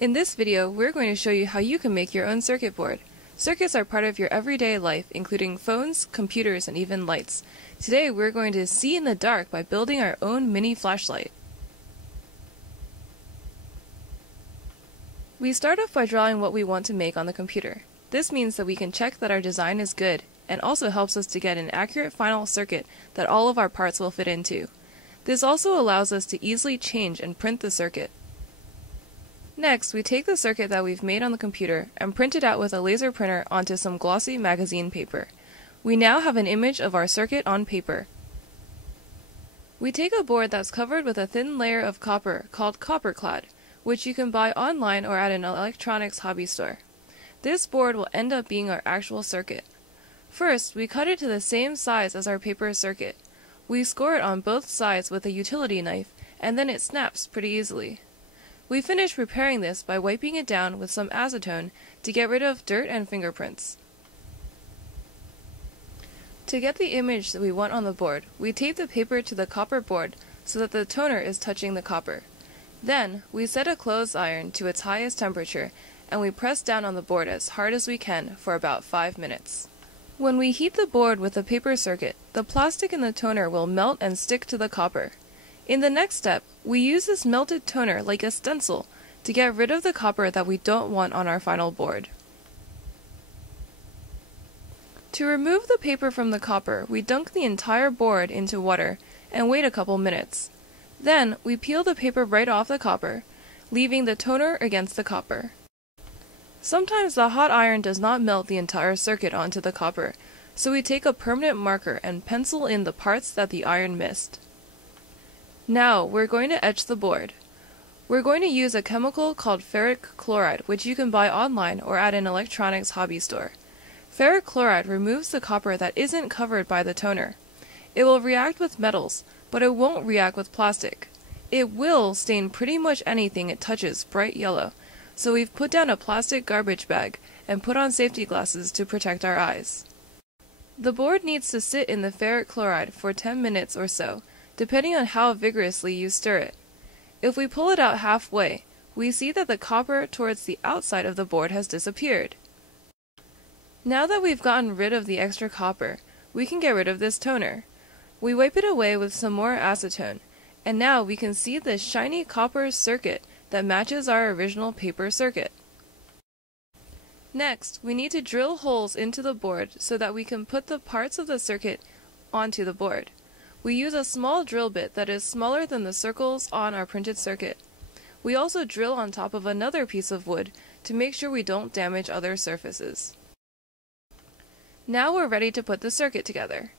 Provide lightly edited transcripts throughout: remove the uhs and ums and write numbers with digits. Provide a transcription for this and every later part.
In this video, we're going to show you how you can make your own circuit board. Circuits are part of your everyday life, including phones, computers, and even lights. Today, we're going to see in the dark by building our own mini flashlight. We start off by drawing what we want to make on the computer. This means that we can check that our design is good, and also helps us to get an accurate final circuit that all of our parts will fit into. This also allows us to easily change and print the circuit. Next, we take the circuit that we've made on the computer and print it out with a laser printer onto some glossy magazine paper. We now have an image of our circuit on paper. We take a board that's covered with a thin layer of copper called copper-clad, which you can buy online or at an electronics hobby store. This board will end up being our actual circuit. First, we cut it to the same size as our paper circuit. We score it on both sides with a utility knife, and then it snaps pretty easily. We finish preparing this by wiping it down with some acetone to get rid of dirt and fingerprints. To get the image that we want on the board, we tape the paper to the copper board so that the toner is touching the copper. Then, we set a clothes iron to its highest temperature, and we press down on the board as hard as we can for about 5 minutes. When we heat the board with the paper circuit, the plastic in the toner will melt and stick to the copper. In the next step, we use this melted toner like a stencil to get rid of the copper that we don't want on our final board. To remove the paper from the copper, we dunk the entire board into water and wait a couple minutes. Then, we peel the paper right off the copper, leaving the toner against the copper. Sometimes the hot iron does not melt the entire circuit onto the copper, so we take a permanent marker and pencil in the parts that the iron missed. Now, we're going to etch the board. We're going to use a chemical called ferric chloride, which you can buy online or at an electronics hobby store. Ferric chloride removes the copper that isn't covered by the toner. It will react with metals, but it won't react with plastic. It will stain pretty much anything it touches bright yellow, so we've put down a plastic garbage bag and put on safety glasses to protect our eyes. The board needs to sit in the ferric chloride for 10 minutes or so, depending on how vigorously you stir it. If we pull it out halfway, we see that the copper towards the outside of the board has disappeared. Now that we've gotten rid of the extra copper, we can get rid of this toner. We wipe it away with some more acetone, and now we can see the shiny copper circuit that matches our original paper circuit. Next, we need to drill holes into the board so that we can put the parts of the circuit onto the board. We use a small drill bit that is smaller than the circles on our printed circuit. We also drill on top of another piece of wood to make sure we don't damage other surfaces. Now we're ready to put the circuit together.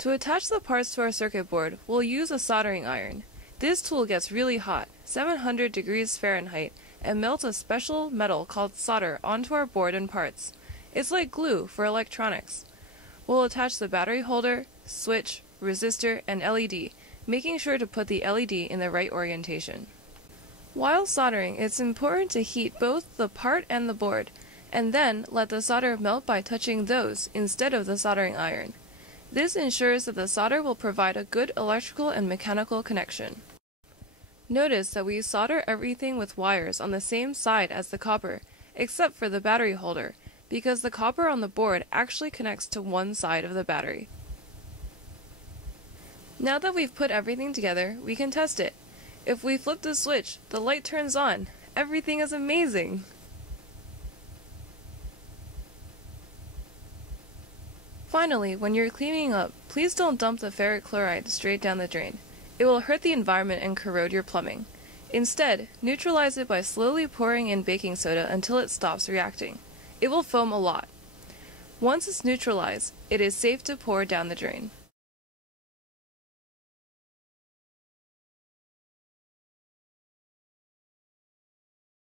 To attach the parts to our circuit board, we'll use a soldering iron. This tool gets really hot, 700 degrees Fahrenheit, and melts a special metal called solder onto our board and parts. It's like glue for electronics. We'll attach the battery holder, switch, resistor, and LED, making sure to put the LED in the right orientation. While soldering, it's important to heat both the part and the board, and then let the solder melt by touching those instead of the soldering iron. This ensures that the solder will provide a good electrical and mechanical connection. Notice that we solder everything with wires on the same side as the copper, except for the battery holder, because the copper on the board actually connects to one side of the battery. Now that we've put everything together, we can test it. If we flip the switch, the light turns on. Everything is amazing! Finally, when you're cleaning up, please don't dump the ferric chloride straight down the drain. It will hurt the environment and corrode your plumbing. Instead, neutralize it by slowly pouring in baking soda until it stops reacting. It will foam a lot. Once it's neutralized, it is safe to pour down the drain.